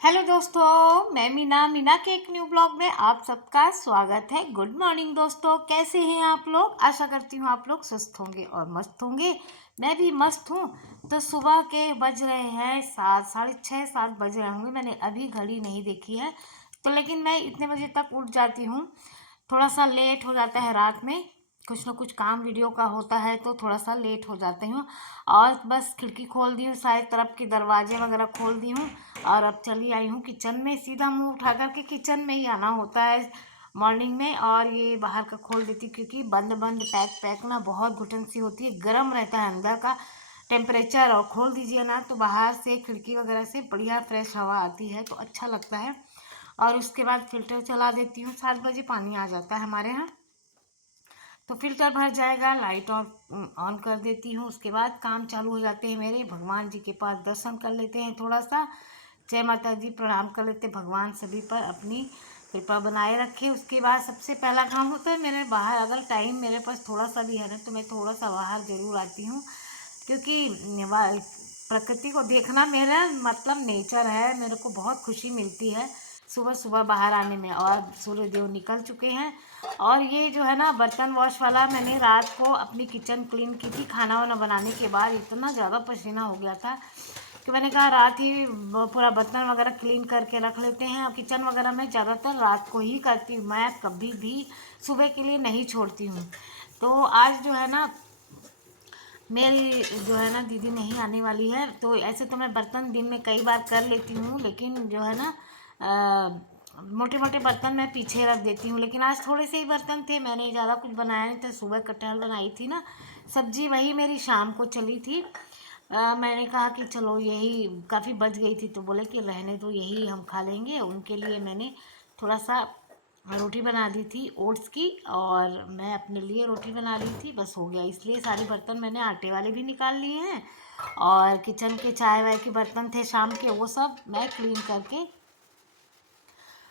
Hello दोस्तों, मैं मीना मीना के एक न्यू ब्लॉग में आप सबका स्वागत है। गुड मॉर्निंग दोस्तों, कैसे हैं आप लोग। आशा करती हूँ आप लोग स्वस्थ होंगे और मस्त होंगे। मैं भी मस्त हूँ। तो सुबह के बज रहे हैं 7, 6:30 बज रहे होंगे। मैंने अभी घड़ी नहीं देखी है तो, लेकिन मैं इतने बजे तक उठ जाती हूँ। थोड़ा सा लेट हो जाता है रात में, कुछ ना कुछ काम वीडियो का होता है तो थोड़ा सा लेट हो जाती हूँ। और बस खिड़की खोल दी हूँ, सारे तरफ के दरवाजे वगैरह खोल दी हूँ और अब चली आई हूँ किचन में। सीधा मुंह उठा कर के किचन में ही आना होता है मॉर्निंग में। और ये बाहर का खोल देती हूँ क्योंकि बंद बंद पैक पैक ना बहुत घुटन सी होती है, गर्म रहता है अंदर का टेम्परेचर। और खोल दीजिए ना तो बाहर से खिड़की वगैरह से बढ़िया फ्रेश हवा आती है तो अच्छा लगता है। और उसके बाद फिल्टर चला देती हूँ। 7 बजे पानी आ जाता है हमारे यहाँ, तो फिल्टर भर जाएगा, लाइट ऑन कर देती हूँ। उसके बाद काम चालू हो जाते हैं मेरे। भगवान जी के पास दर्शन कर लेते हैं, थोड़ा सा जय माता दी प्रणाम कर लेते हैं। भगवान सभी पर अपनी कृपा बनाए रखे। उसके बाद सबसे पहला काम होता है मेरे बाहर, अगर टाइम मेरे पास थोड़ा सा भी है ना तो मैं थोड़ा सा बाहर ज़रूर आती हूँ क्योंकि प्रकृति को देखना मेरा मतलब नेचर है। मेरे को बहुत खुशी मिलती है सुबह सुबह बाहर आने में। और सूर्य देव निकल चुके हैं। और ये जो है ना बर्तन वॉश वाला, मैंने रात को अपनी किचन क्लीन की थी। खाना वाना बनाने के बाद इतना ज़्यादा पसीना हो गया था कि मैंने कहा रात ही पूरा बर्तन वगैरह क्लीन करके रख लेते हैं। और किचन वगैरह मैं ज़्यादातर रात को ही करती हूँ, मैं कभी भी सुबह के लिए नहीं छोड़ती हूँ। तो आज जो है ना मेरी जो है ना दीदी नहीं आने वाली है, तो ऐसे तो मैं बर्तन दिन में कई बार कर लेती हूँ, लेकिन जो है ना मोटे मोटे बर्तन मैं पीछे रख देती हूँ। लेकिन आज थोड़े से ही बर्तन थे, मैंने ज़्यादा कुछ बनाया नहीं था। सुबह कटहल बनाई थी ना सब्जी, वही मेरी शाम को चली थी। मैंने कहा कि चलो यही काफ़ी बच गई थी तो बोले कि रहने दो, यही हम खा लेंगे। उनके लिए मैंने थोड़ा सा रोटी बना दी थी ओट्स की, और मैं अपने लिए रोटी बना ली थी, बस हो गया। इसलिए सारे बर्तन मैंने आटे वाले भी निकाल लिए हैं। और किचन के चाय वाय के बर्तन थे शाम के, वो सब मैं क्लीन करके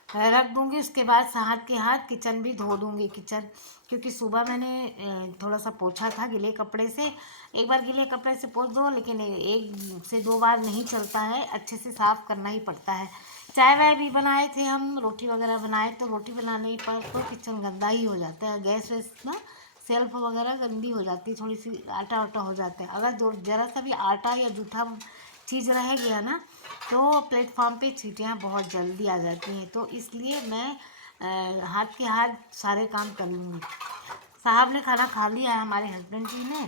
रख दूंगी। उसके बाद हाथ के हाथ किचन भी धो दूंगी किचन, क्योंकि सुबह मैंने थोड़ा सा पोछा था गीले कपड़े से। एक बार गीले कपड़े से पोछ दो, लेकिन एक से दो बार नहीं चलता है, अच्छे से साफ़ करना ही पड़ता है। चाय वाय भी बनाए थे हम, रोटी वगैरह बनाए, तो रोटी बनाने पर तो किचन गंदा ही हो जाता है। गैस वैस ना सेल्फ वगैरह गंदी हो जाती है, थोड़ी सी आटा वाटा हो जाता है। अगर जो ज़रा सा भी आटा या जूठा चीज़ रह गया ना तो प्लेटफॉर्म पे चींटियाँ बहुत जल्दी आ जाती हैं। तो इसलिए मैं हाथ के हाथ सारे काम कर लूँगी। साहब ने खाना खा लिया है, हमारे हस्बैंड जी ने,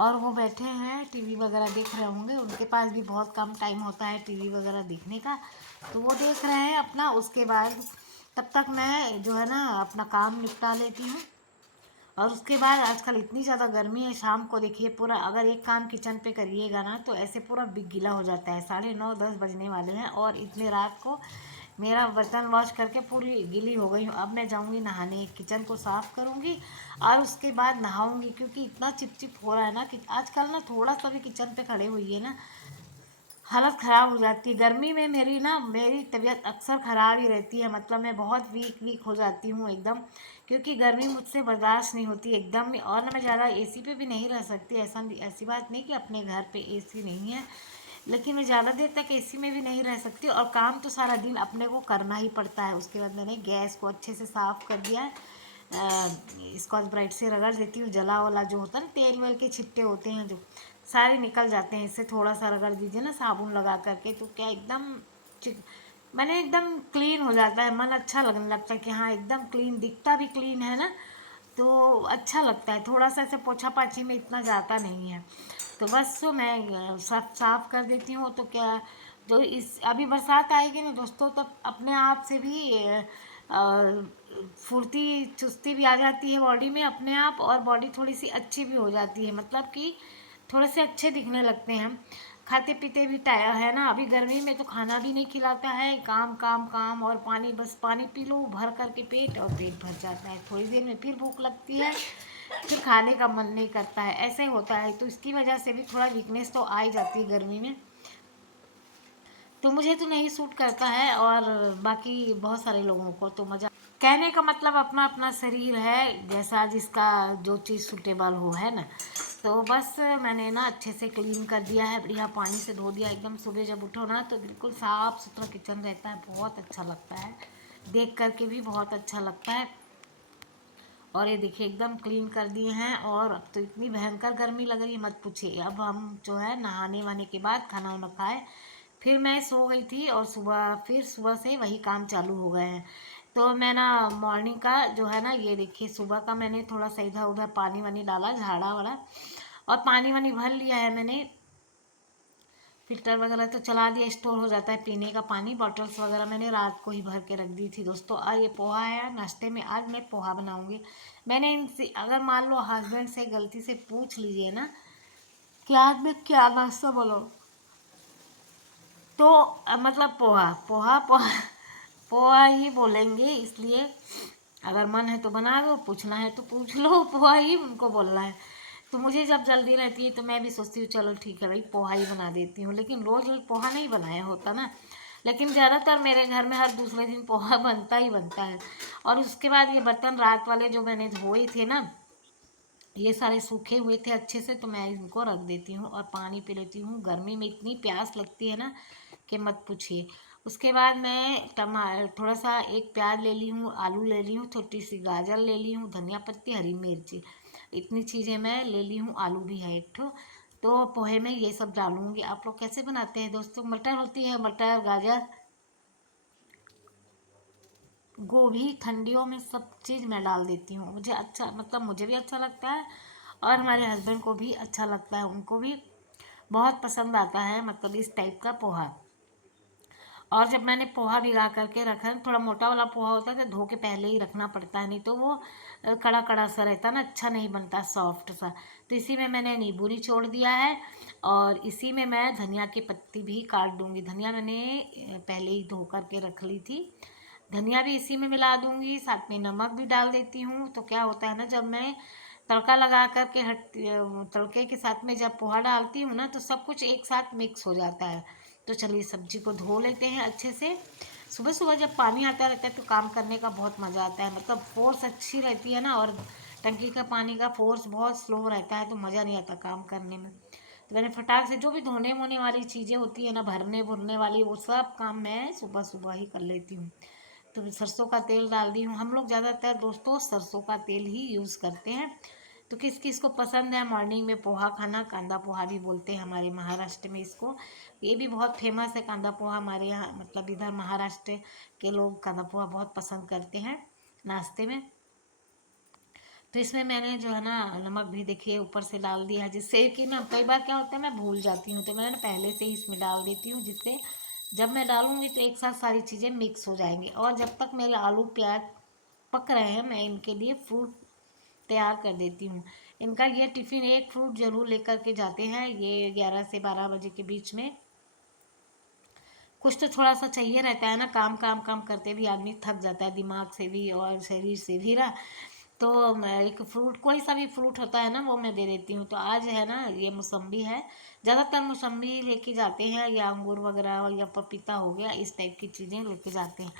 और वो बैठे हैं टीवी वगैरह देख रहे होंगे। उनके पास भी बहुत कम टाइम होता है टीवी वगैरह देखने का, तो वो देख रहे हैं अपना। उसके बाद तब तक मैं जो है ना अपना काम निपटा लेती हूँ। और उसके बाद आजकल इतनी ज़्यादा गर्मी है, शाम को देखिए पूरा अगर एक काम किचन पे करिएगा ना तो ऐसे पूरा गीला हो जाता है। 9:30 10 बजने वाले हैं और इतने रात को मेरा बर्तन वॉश करके पूरी गीली हो गई हूँ। अब मैं जाऊँगी नहाने, किचन को साफ़ करूँगी और उसके बाद नहाऊँगी, क्योंकि इतना चिपचिप हो रहा है ना कि आजकल ना थोड़ा सा भी किचन पे खड़े हुई है ना हालत ख़राब हो जाती है। गर्मी में मेरी तबीयत अक्सर ख़राब ही रहती है, मतलब मैं बहुत वीक हो जाती हूँ एकदम, क्योंकि गर्मी मुझसे बर्दाश्त नहीं होती एकदम। और ना मैं ज़्यादा एसी पे भी नहीं रह सकती। ऐसी बात नहीं कि अपने घर पे एसी नहीं है, लेकिन मैं ज़्यादा देर तक एसी में भी नहीं रह सकती। और काम तो सारा दिन अपने को करना ही पड़ता है। उसके बाद मैंने गैस को अच्छे से साफ़ कर दिया है। स्कॉच ब्राइट से रगड़ देती हूँ, जला वाला जो होता है ना, तेल वेल के छिट्टे होते हैं जो सारे निकल जाते हैं। इससे थोड़ा सा रगड़ दीजिए ना साबुन लगा करके, तो क्या एकदम मैंने एकदम क्लीन हो जाता है। मन अच्छा लगने लगता है कि हाँ एकदम क्लीन दिखता भी क्लीन है ना, तो अच्छा लगता है। थोड़ा सा ऐसे पोछा पाछी में इतना जाता नहीं है, तो बस तो मैं सब साफ कर देती हूँ। तो क्या जो इस अभी बरसात आएगी ना दोस्तों, तब अपने आप से भी फुर्ती चुस्ती भी आ जाती है बॉडी में अपने आप, और बॉडी थोड़ी सी अच्छी भी हो जाती है, मतलब कि थोड़े से अच्छे दिखने लगते हैं हम। खाते पीते भी टायर है ना, अभी गर्मी में तो खाना भी नहीं खिलाता है, काम काम काम। और पानी, बस पानी पी लो भर करके पेट, और पेट भर जाता है। थोड़ी देर में फिर भूख लगती है, फिर खाने का मन नहीं करता है, ऐसे ही होता है। तो इसकी वजह से भी थोड़ा वीकनेस तो आ ही जाती है गर्मी में। तो मुझे तो नहीं सूट करता है, और बाकी बहुत सारे लोगों को तो मज़ा। कहने का मतलब अपना अपना शरीर है, जैसा जिसका जो चीज़ सूटेबल हो, है ना। तो बस मैंने ना अच्छे से क्लीन कर दिया है, बढ़िया पानी से धो दिया एकदम। सुबह जब उठो ना तो बिल्कुल साफ़ सुथरा किचन रहता है, बहुत अच्छा लगता है, देख कर के भी बहुत अच्छा लगता है। और ये देखिए एकदम क्लीन कर दिए हैं। और अब तो इतनी भयंकर गर्मी लग रही है मत पूछिए। अब हम जो है नहाने वाने के बाद खाना वाना खाए, फिर मैं सो गई थी और सुबह से वही काम चालू हो गए हैं। तो मैं ना मॉर्निंग का जो है ना, ये देखिए सुबह का मैंने थोड़ा सा इधर उधर पानी वानी डाला, झाड़ा वाला, और पानी वानी भर लिया है मैंने। फिल्टर वगैरह तो चला दिया, स्टोर हो जाता है पीने का पानी। बॉटल्स वगैरह मैंने रात को ही भर के रख दी थी दोस्तों। आज ये पोहा है नाश्ते में, आज मैं पोहा बनाऊंगी। मैंने इनसे अगर मान लो हस्बैंड से गलती से पूछ लीजिए ना कि आज मैं क्या नाश्ता बनाऊँ, तो मतलब पोहा पोहा पोहा पोहा ही बोलेंगे। इसलिए अगर मन है तो बना लो, पूछना है तो पूछ लो, पोहा ही उनको बोलना है। तो मुझे जब जल्दी रहती है तो मैं भी सोचती हूँ चलो ठीक है भाई पोहा ही बना देती हूँ, लेकिन रोज़ रोज़ पोहा नहीं बनाया होता ना। लेकिन ज़्यादातर मेरे घर में हर दूसरे दिन पोहा बनता ही बनता है। और उसके बाद ये बर्तन रात वाले जो मैंने धोए थे ना, ये सारे सूखे हुए थे अच्छे से, तो मैं इनको रख देती हूँ और पानी पी लेती हूँ। गर्मी में इतनी प्यास लगती है ना कि मत पूछिए। उसके बाद मैं थोड़ा सा एक प्याज ले ली हूँ, आलू ले ली हूँ, छोटी सी गाजर ले ली हूँ, धनिया पत्ती, हरी मिर्ची, इतनी चीज़ें मैं ले ली हूँ। आलू भी है एक ठो। तो पोहे में ये सब डालूंगी। आप लोग कैसे बनाते हैं दोस्तों? मटर होती है, मटर, गाजर, गोभी, ठंडियों में सब चीज़ मैं डाल देती हूँ। मुझे अच्छा, मतलब मुझे भी अच्छा लगता है और हमारे हस्बैंड को भी अच्छा लगता है, उनको भी बहुत पसंद आता है, मतलब इस टाइप का पोहा। और जब मैंने पोहा भिगा करके रखा है, थोड़ा मोटा वाला पोहा होता है तो धो के पहले ही रखना पड़ता है, नहीं तो वो कड़ा कड़ा सा रहता है ना, अच्छा नहीं बनता, सॉफ्ट सा। तो इसी में मैंने नींबू निचोड़ दिया है और इसी में मैं धनिया की पत्ती भी काट दूंगी। धनिया मैंने पहले ही धो करके रख ली थी, धनिया भी इसी में मिला दूंगी, साथ में नमक भी डाल देती हूँ। तो क्या होता है ना, जब मैं तड़का लगा करके तड़के के साथ में जब पोहा डालती हूँ ना तो सब कुछ एक साथ मिक्स हो जाता है। तो चलिए सब्जी को धो लेते हैं अच्छे से। सुबह सुबह जब पानी आता रहता है तो काम करने का बहुत मज़ा आता है, मतलब फोर्स अच्छी रहती है ना, और टंकी का पानी का फोर्स बहुत स्लो रहता है तो मज़ा नहीं आता काम करने में। तो मैंने फटाक से जो भी धोने वोने वाली चीज़ें होती है ना, भरने भुरने वाली, वो सब काम मैं सुबह सुबह ही कर लेती हूँ। तो सरसों का तेल डाल दी हूँ। हम लोग ज़्यादातर दोस्तों सरसों का तेल ही यूज़ करते हैं। तो किस किस को पसंद है मॉर्निंग में पोहा खाना, कांदा पोहा भी बोलते हैं हमारे महाराष्ट्र में इसको। ये भी बहुत फेमस है कांदा पोहा हमारे यहाँ, मतलब इधर महाराष्ट्र के लोग कांदा पोहा बहुत पसंद करते हैं नाश्ते में। तो इसमें मैंने जो है ना नमक भी देखिए ऊपर से डाल दिया है, जिससे कि ना कई बार क्या होता है मैं भूल जाती हूँ, तो मैंने पहले से ही इसमें डाल देती हूँ, जिससे जब मैं डालूंगी तो एक साथ सारी चीज़ें मिक्स हो जाएंगी। और जब तक मेरे आलू प्याज पक रहे हैं मैं इनके लिए फ्रूट तैयार कर देती हूँ। इनका ये टिफ़िन एक फ्रूट ज़रूर लेकर के जाते हैं, ये 11 से 12 बजे के बीच में। कुछ तो थोड़ा सा चाहिए रहता है ना, काम काम काम करते भी आदमी थक जाता है, दिमाग से भी और शरीर से भी ना। तो मैं एक फ्रूट, कोई सा भी फ्रूट होता है ना वो मैं दे देती हूँ। तो आज है ना ये मौसम्बी है, ज़्यादातर मौसम्बी लेके जाते हैं, या अंगूर वगैरह या पपीता हो गया, इस टाइप की चीज़ें लेके जाते हैं।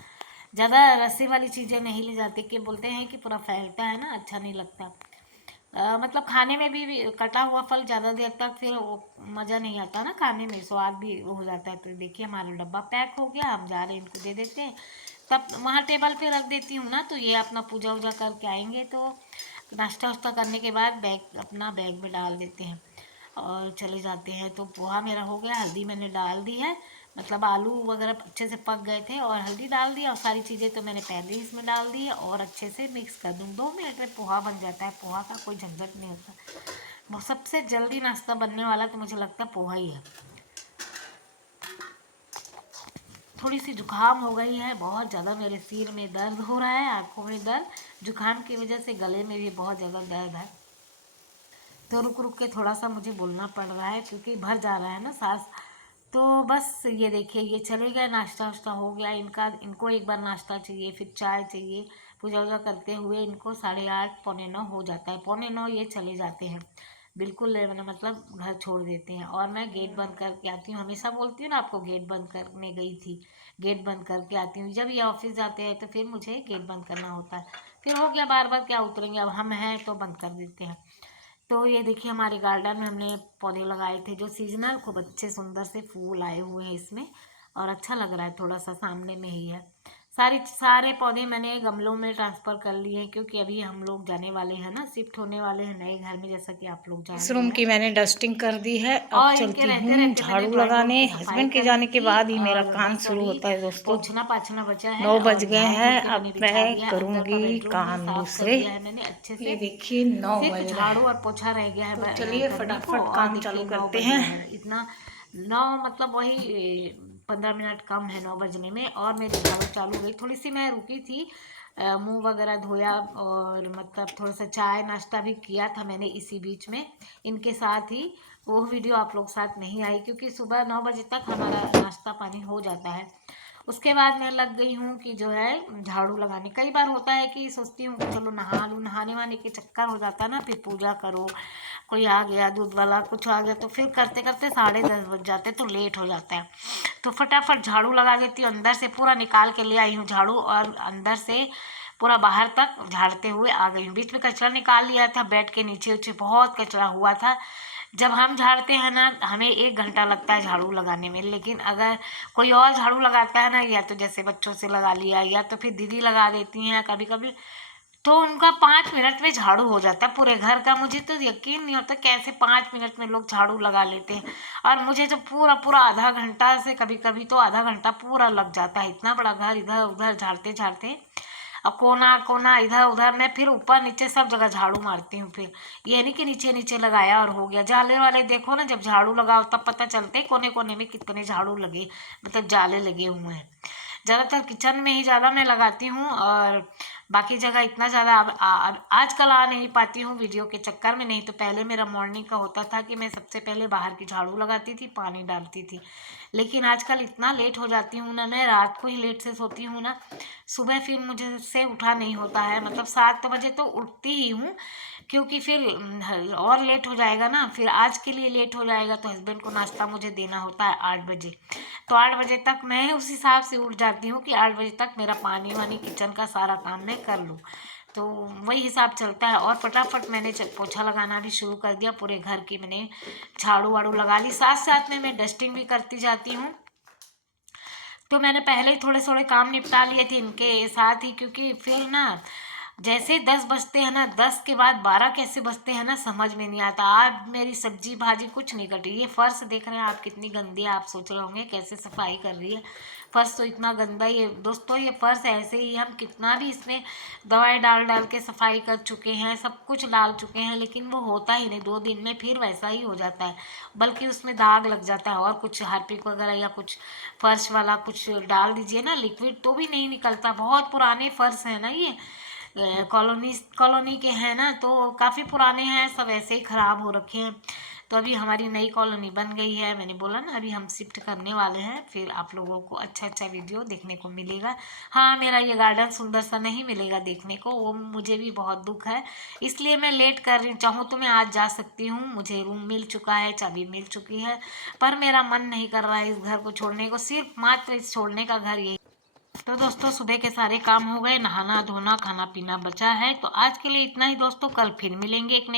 ज़्यादा रस्सी वाली चीज़ें नहीं ले जाते, कि बोलते हैं कि पूरा फैलता है ना, अच्छा नहीं लगता। मतलब खाने में भी कटा हुआ फल ज़्यादा देर तक फिर वो मज़ा नहीं आता ना खाने में, स्वाद भी हो जाता है। तो देखिए हमारा डब्बा पैक हो गया, हम जा रहे हैं इनको दे देते हैं। तब वहाँ टेबल पे रख देती हूँ ना, तो ये अपना पूजा वूजा करके आएंगे तो नाश्ता वास्ता करने के बाद बैग में डाल देते हैं और चले जाते हैं। तो पोहा मेरा हो गया, हल्दी मैंने डाल दी है, मतलब आलू वगैरह अच्छे से पक गए थे और हल्दी डाल दी, और सारी चीज़ें तो मैंने पहले ही इसमें डाल दी है और अच्छे से मिक्स कर दूँ। 2 मिनट में पोहा बन जाता है, पोहा का कोई झंझट नहीं होता। वो सबसे जल्दी नाश्ता बनने वाला तो मुझे लगता है पोहा ही है। थोड़ी सी जुकाम हो गई है, बहुत ज़्यादा मेरे सिर में दर्द हो रहा है, आँखों में दर्द, जुकाम की वजह से गले में भी बहुत ज़्यादा दर्द है। तो रुक रुक के थोड़ा सा मुझे बोलना पड़ रहा है क्योंकि भर जा रहा है ना सांस। तो बस ये देखिए ये चले गए, नाश्ता वाश्ता हो गया इनका। इनको एक बार नाश्ता चाहिए, फिर चाय चाहिए, पूजा वूजा करते हुए इनको 8:30 पौने 9 हो जाता है। 8:45 ये चले जाते हैं, बिल्कुल मतलब घर छोड़ देते हैं। और मैं गेट बंद करके आती हूँ, हमेशा बोलती हूँ ना आपको, गेट बंद करने गई थी, गेट बंद करके आती हूँ। जब ये ऑफिस जाते हैं तो फिर मुझे गेट बंद करना होता है। फिर हो गया, बार बार क्या उतरेंगे, अब हम हैं तो बंद कर देते हैं। तो ये देखिए हमारे गार्डन में हमने पौधे लगाए थे जो सीजनल, खूब अच्छे सुंदर से फूल आए हुए हैं इसमें और अच्छा लग रहा है। थोड़ा सा सामने में ही है। सारे पौधे मैंने गमलों में ट्रांसफ़र कर लिए हैं क्योंकि अभी हम लोग जाने वाले हैं ना, शिफ्ट होने वाले हैं नए घर में, जैसा कि आप लोग जान इस रहे रूम हैं। की मैंने डस्टिंग कर दी है। अब और इनके चलती रहते हूँ रहते मैंने झाड़ू ड्राइंग रूम लगाने। की सफाई हस्बैंड के कर ली जाने के थी बाद ही मेरा और काम बस शुरू अभी होता है दोस्तों। पोंछना पाछना बचा है 9 बज और गए झाड़ झूड़ हैं। के अब मैंने बिछा मैं दिया है। अंदर का करूँगी बेडरूम भी काम साफ कर दूसरे। दिया है मैंने अच्छे ये से। देखिए 9 सिर्फ बज रहे झाड़ू हैं। और पोछा रह गया है तो चलिए करने को। फटाफट और काम चालू देखिए 9 करते बज हैं। रहे हैं। इतना 9 मतलब वही 15 मिनट कम है 9 बजने में। और मेरी झाड़ू चालू गई। थोड़ी सी मैं रुकी थी, मुंह वगैरह धोया और मतलब थोड़ा सा चाय नाश्ता भी किया था मैंने इसी बीच में इनके साथ ही। वो वीडियो आप लोग साथ नहीं आई क्योंकि सुबह 9 बजे तक हमारा नाश्ता पानी हो जाता है। उसके बाद मैं लग गई हूँ कि जो है झाड़ू लगाने। कई बार होता है कि सोचती हूँ कि चलो नहा लूँ, नहाने वहाने के चक्कर हो जाता है ना, फिर पूजा करो, कोई आ गया दूध वाला कुछ आ गया तो फिर करते करते 10:30 बज जाते, तो लेट हो जाता है। तो फटाफट झाड़ू लगा देती हूँ। अंदर से पूरा निकाल के ले आई हूँ झाड़ू और अंदर से पूरा बाहर तक झाड़ते हुए आ गई हूँ। बीच में कचरा निकाल लिया था, बेड के नीचे उचे बहुत कचरा हुआ था। जब हम झाड़ते हैं ना, हमें 1 घंटा लगता है झाड़ू लगाने में, लेकिन अगर कोई और झाड़ू लगाता है ना, या तो जैसे बच्चों से लगा लिया या तो फिर दीदी लगा देती हैं कभी कभी, तो उनका 5 मिनट में झाड़ू हो जाता है पूरे घर का। मुझे तो यकीन नहीं होता कैसे 5 मिनट में लोग झाड़ू लगा लेते हैं। और मुझे तो पूरा पूरा आधा घंटा से कभी कभी तो आधा घंटा पूरा लग जाता है। इतना बड़ा घर इधर उधर झाड़ते झाड़ते, अब कोना कोना इधर उधर मैं फिर ऊपर नीचे सब जगह झाड़ू मारती हूँ। फिर ये नहीं कि नीचे नीचे लगाया और हो गया। जाले वाले देखो ना, जब झाड़ू लगाओ तब पता चलते कोने कोने में कितने झाड़ू लगे, मतलब जाले लगे हुए हैं। ज़्यादातर किचन में ही ज़्यादा मैं लगाती हूँ और बाकी जगह इतना ज़्यादा अब आजकल आ नहीं पाती हूँ वीडियो के चक्कर में। नहीं तो पहले मेरा मॉर्निंग का होता था कि मैं सबसे पहले बाहर की झाड़ू लगाती थी, पानी डालती थी। लेकिन आजकल इतना लेट हो जाती हूँ ना, मैं रात को ही लेट से सोती हूँ ना, सुबह फिर मुझे से उठा नहीं होता है। मतलब 7 बजे तो उठती ही हूँ क्योंकि फिर और लेट हो जाएगा ना, फिर आज के लिए लेट हो जाएगा तो हस्बैंड को नाश्ता मुझे देना होता है 8 बजे। तो 8 बजे तक मैं उस हिसाब से उठ जाती हूँ कि 8 बजे तक मेरा पानी वानी किचन का सारा काम मैं कर लूँ। तो वही हिसाब चलता है। और फटाफट मैंने पोछा लगाना भी शुरू कर दिया। पूरे घर की मैंने झाड़ू वाड़ू लगा ली, साथ साथ में मैं डस्टिंग भी करती जाती हूँ। तो मैंने पहले ही थोड़े थोड़े काम निपटा लिए थे इनके साथ ही, क्योंकि फिर ना जैसे 10 बजते हैं ना, 10 के बाद 12 कैसे बजते हैं ना, समझ में नहीं आता। आज मेरी सब्जी भाजी कुछ नहीं कटी। ये फर्श देख रहे हैं आप कितनी गंदी है, आप सोच रहे होंगे कैसे सफाई कर रही है। फर्श तो इतना गंदा ही है दोस्तों। ये फर्श ऐसे ही, हम कितना भी इसमें दवाई डाल डाल के सफाई कर चुके हैं, सब कुछ डाल चुके हैं, लेकिन वो होता ही नहीं। 2 दिन में फिर वैसा ही हो जाता है, बल्कि उसमें दाग लग जाता है। और कुछ हार्पिक वगैरह या कुछ फर्श वाला कुछ डाल दीजिए ना लिक्विड, तो भी नहीं निकलता। बहुत पुराने फर्श है ना ये, कॉलोनी के हैं ना, तो काफ़ी पुराने हैं, सब ऐसे ही ख़राब हो रखे हैं। तो अभी हमारी नई कॉलोनी बन गई है, मैंने बोला ना अभी हम शिफ्ट करने वाले हैं। फिर आप लोगों को अच्छा अच्छा वीडियो देखने को मिलेगा। हाँ, मेरा ये गार्डन सुंदर सा नहीं मिलेगा देखने को, वो मुझे भी बहुत दुख है, इसलिए मैं लेट कर रही हूँ। चाहूँ तो मैं आज जा सकती हूँ, मुझे रूम मिल चुका है, चाबी मिल चुकी है, पर मेरा मन नहीं कर रहा है इस घर को छोड़ने को। सिर्फ मात्र इस छोड़ने का घर यही। तो दोस्तों सुबह के सारे काम हो गए, नहाना धोना खाना पीना बचा है। तो आज के लिए इतना ही दोस्तों, कल फिर मिलेंगे एक नए